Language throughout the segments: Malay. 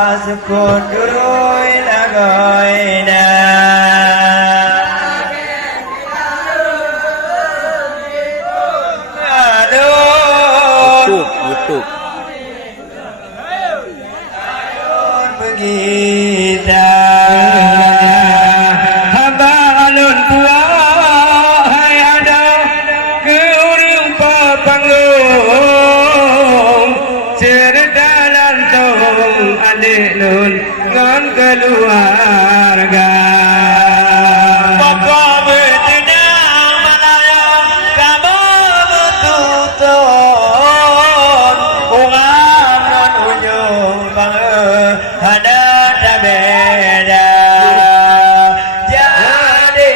pasukun duroi lagoina YouTube kita hamba alun tua hai ada ke urang papanggung serdalan tong adik nun ngan keluarga bapa bertenang malaya kamu betuton urang non ujung bang ada tak beda jadi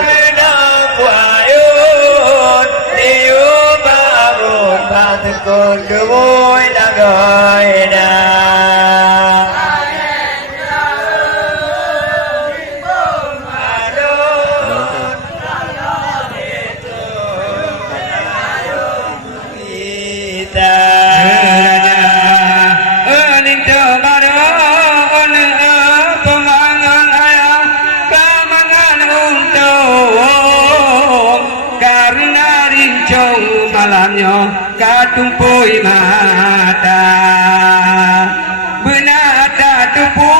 kena kuayun diu bangun patukun duwoi lagoina tumpui mata benata tumpu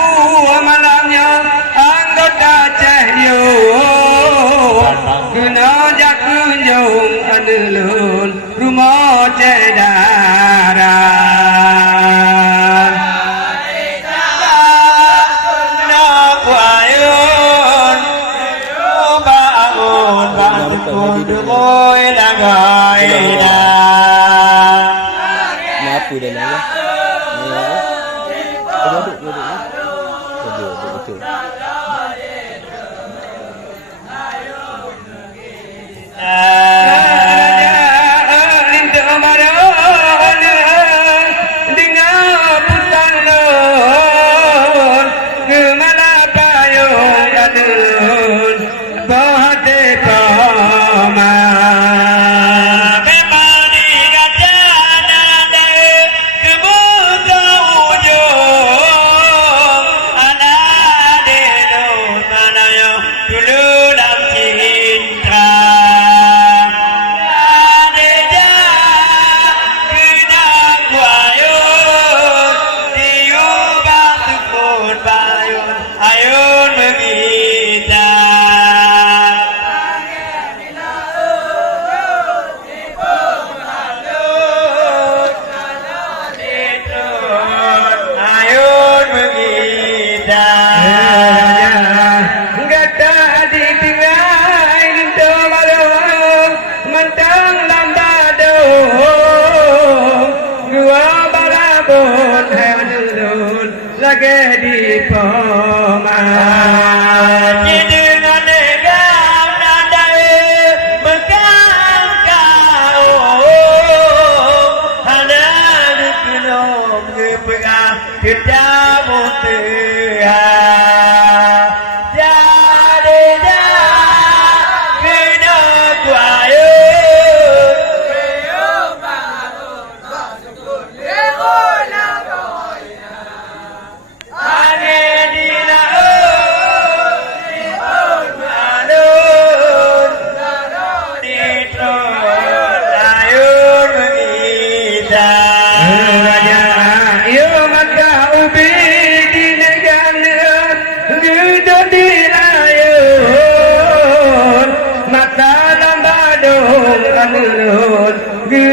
malamnya anggota cahyo guna jakunjung anulun rumah cedara Apa dah lah ni apa? Duduk ni. Betul. lagi di poma dengan negam nadai bekam kau ada di kelom kepegang kita mutia jadi kena kuayu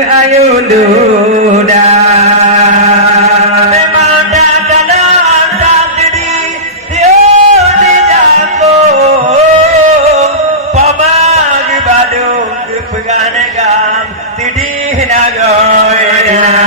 ayun duda memang tak dalam tak jadi dia dijago pamagi badung kepegang negam tidih nagoina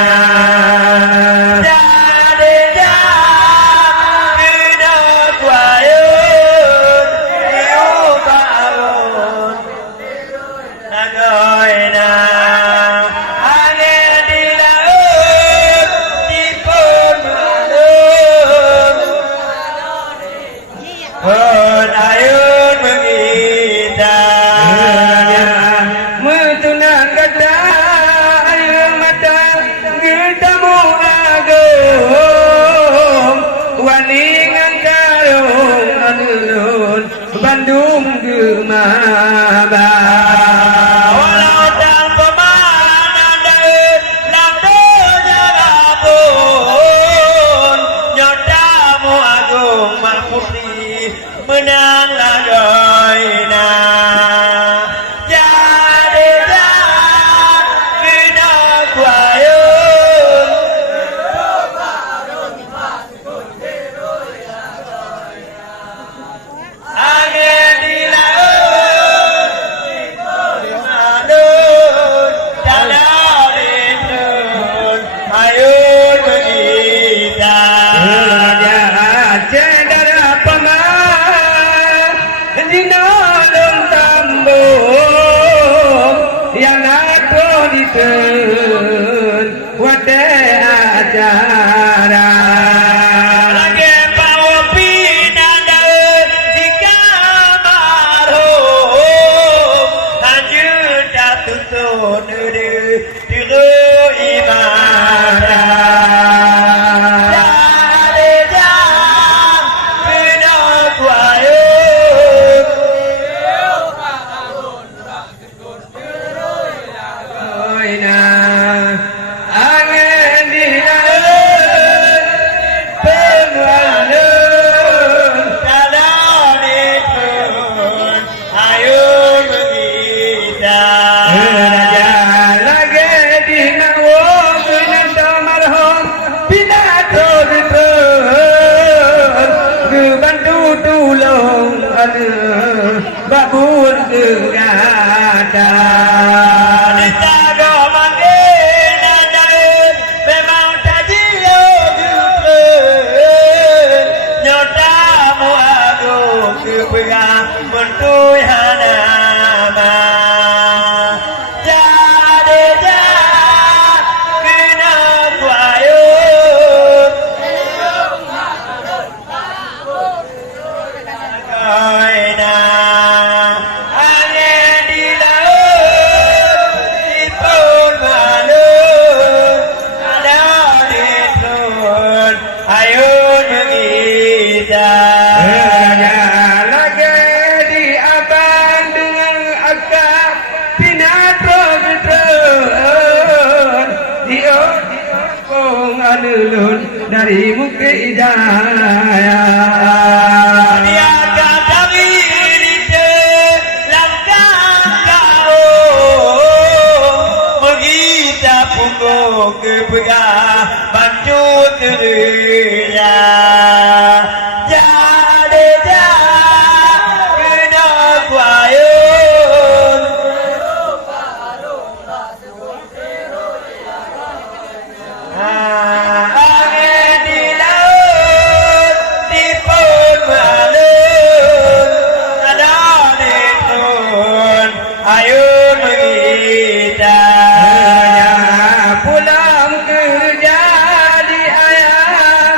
kita angin di laut pengalun dalam itu ayun kita raja lagi di nawang nanda marhum pinatur bantu tulung babur gerada Ditago manggil ada memang tajio gupun nyotamu aku kepegang mentui hanama jadi kena kuayun koina angin di laut dipun balun ada di turun ayun kita raja lagi di abang dengan akak pinatur di kong alun dari muka hidayah dia kata diri langkah kau Megita punggung kepegang bantu kerja jadi kena kuayun angin di laut dipun balun ada di turun ayun kita pulang kerja di ayah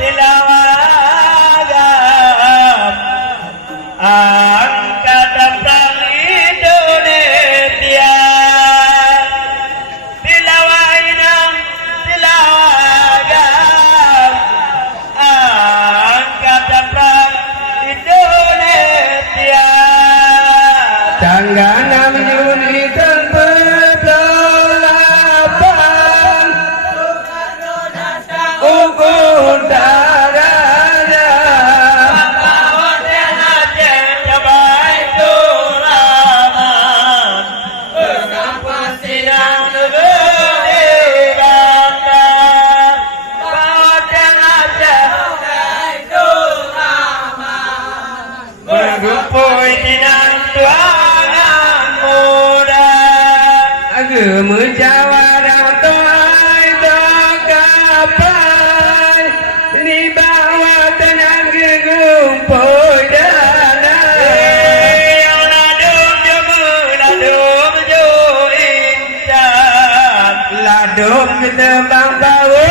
tilawagam angkatan perang Indonesia tilawainam tilawagam angkatan perang Indonesia tanggal 6 Juni tahun 48 ukur darahnya musyawarah tuai kapan di bawah tenang gumpul dana ladum kita bang bawa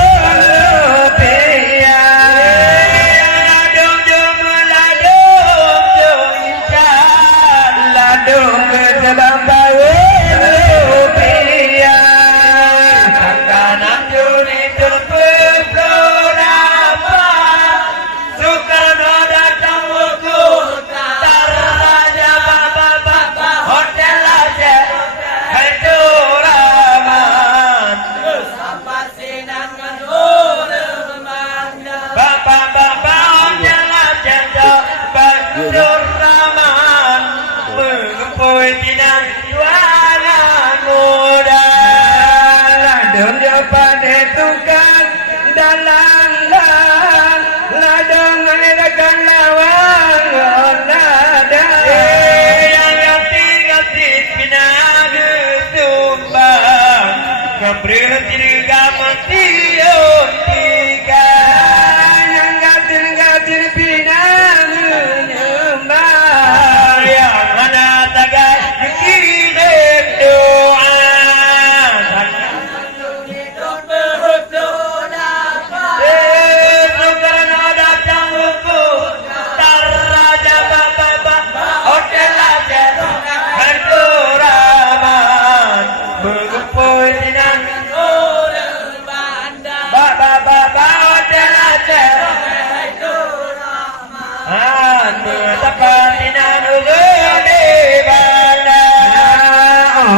ladum kita bang bawa pada tukang dalang ladang mereka lawang olada yang ganti pinaga tumbang keberhenti gamati tiga yang ganti pinaga nyembah yang mana tagai dikirim doa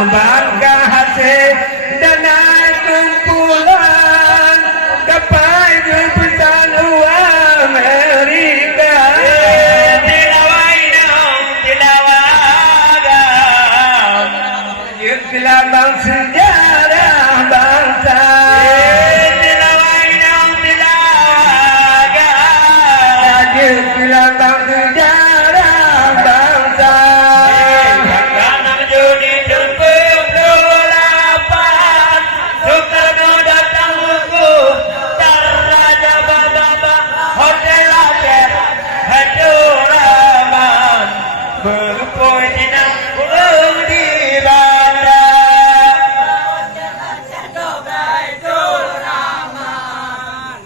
bangga hasil dana kumpulan kapai jemputan uang Amerika gelambang sejarah bangsa gelambang sejarah bangsa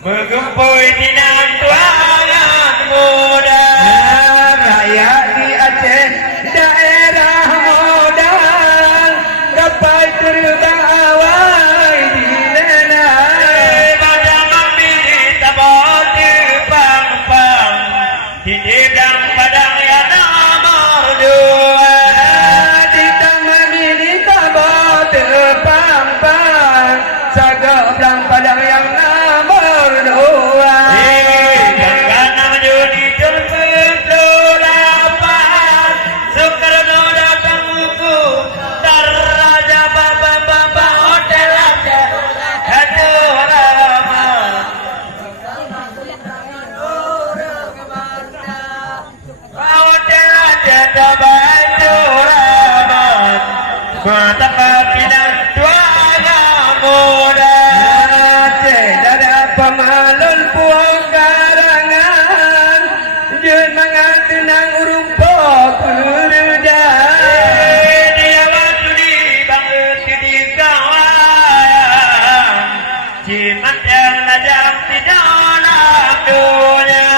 Bergempoi di tuangan muda rakyat di Aceh daerah modal gapai terbang awal di lena pada memilih tabot pang-pang di dedang padang yang nomor 2 di taman ini tabot pang-pang sagap lang padang yang nomor 2 Mata pinang tuanya muda Aceh dada pemalun puang karangan Jun mengatenang urung peruda dia waktu di bangun di kawayan macam lajang di dalam dunia.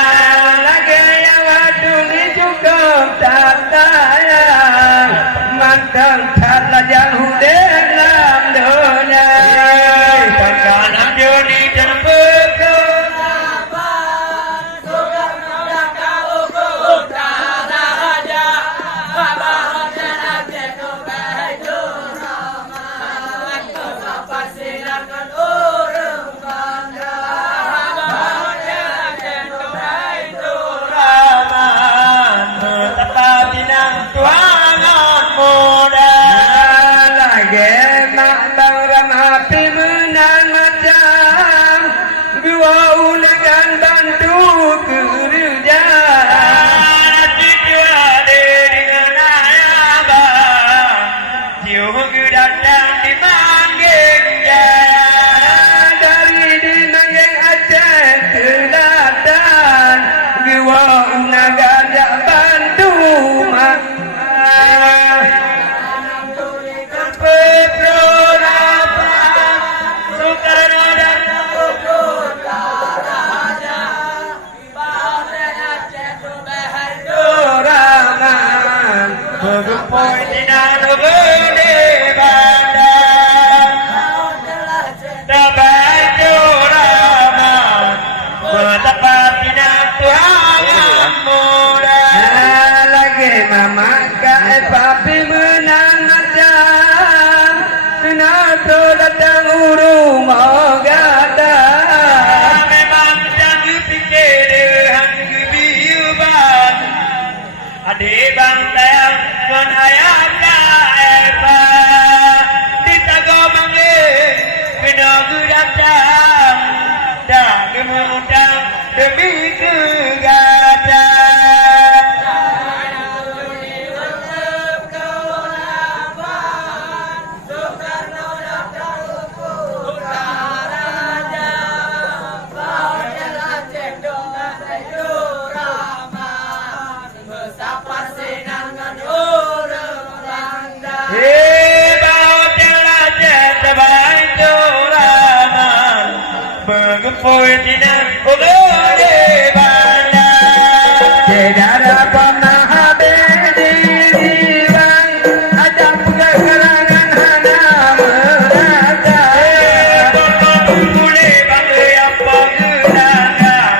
Lagi yang waduh ni cukup tak sayang mantap tak lajang dalam dunia. Dalam dunia dan berkau. Papi menang macam Sinato datang urung gada. Memang jangan fikir hanggu biuban. Adik bang sayang tuan ayah Eva. Ditago manggil kena datang. Dah kemudian demi kegadaan. Phôi thì nam cô gái để bàn Tidak ada pernah bedi bang ada pegakarangan hana merata. boleh bagi apa gerangan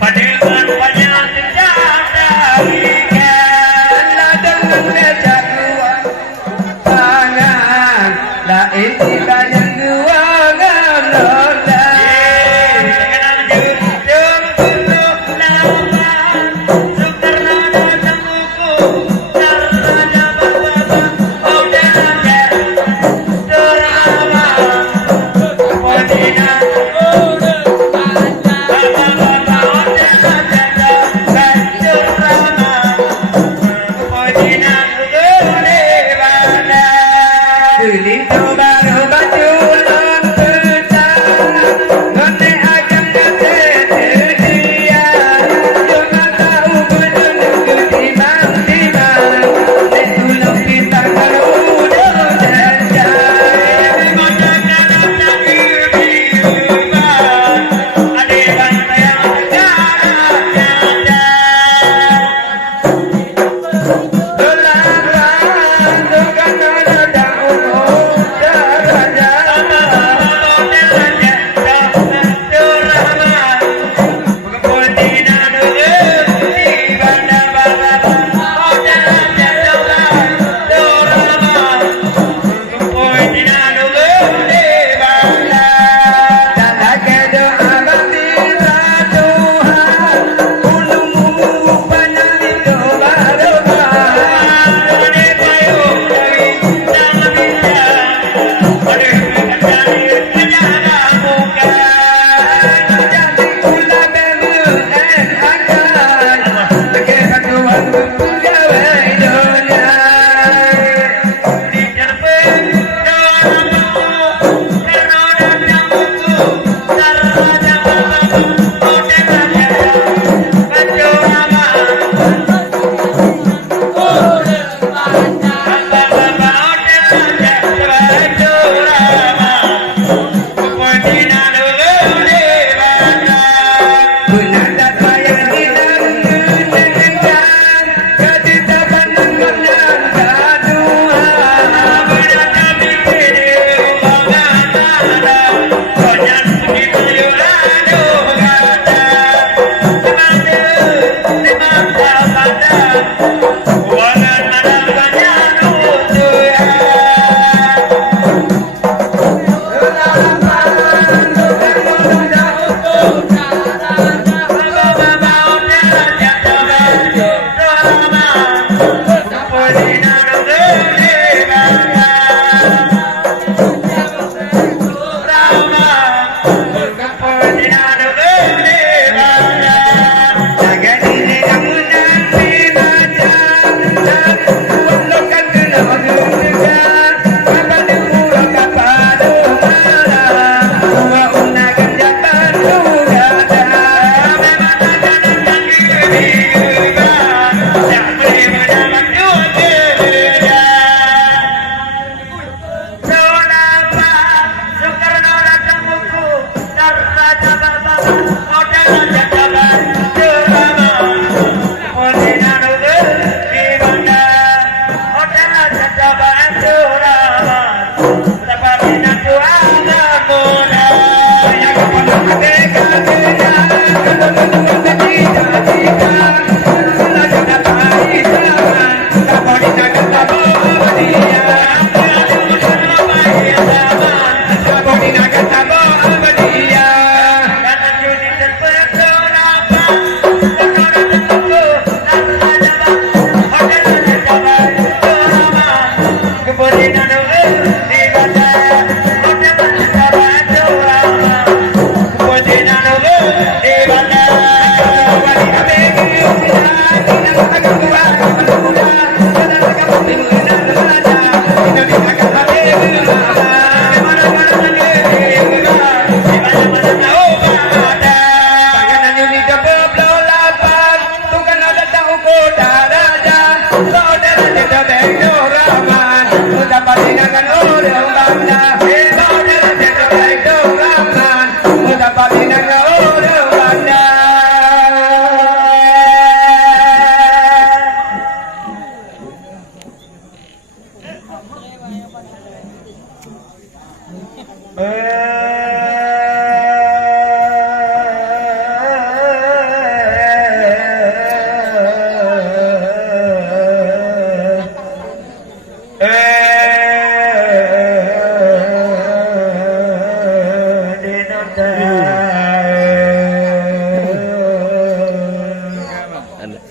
padahal banyak senjata ikan Allah dengan lejak kuat tangan la istilah yang kuangan noda.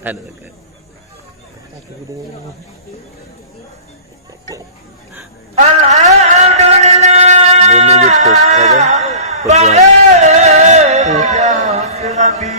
Ada dekat. Alhamdulillah. Ini YouTube apa? Bangga. Puja Nabi.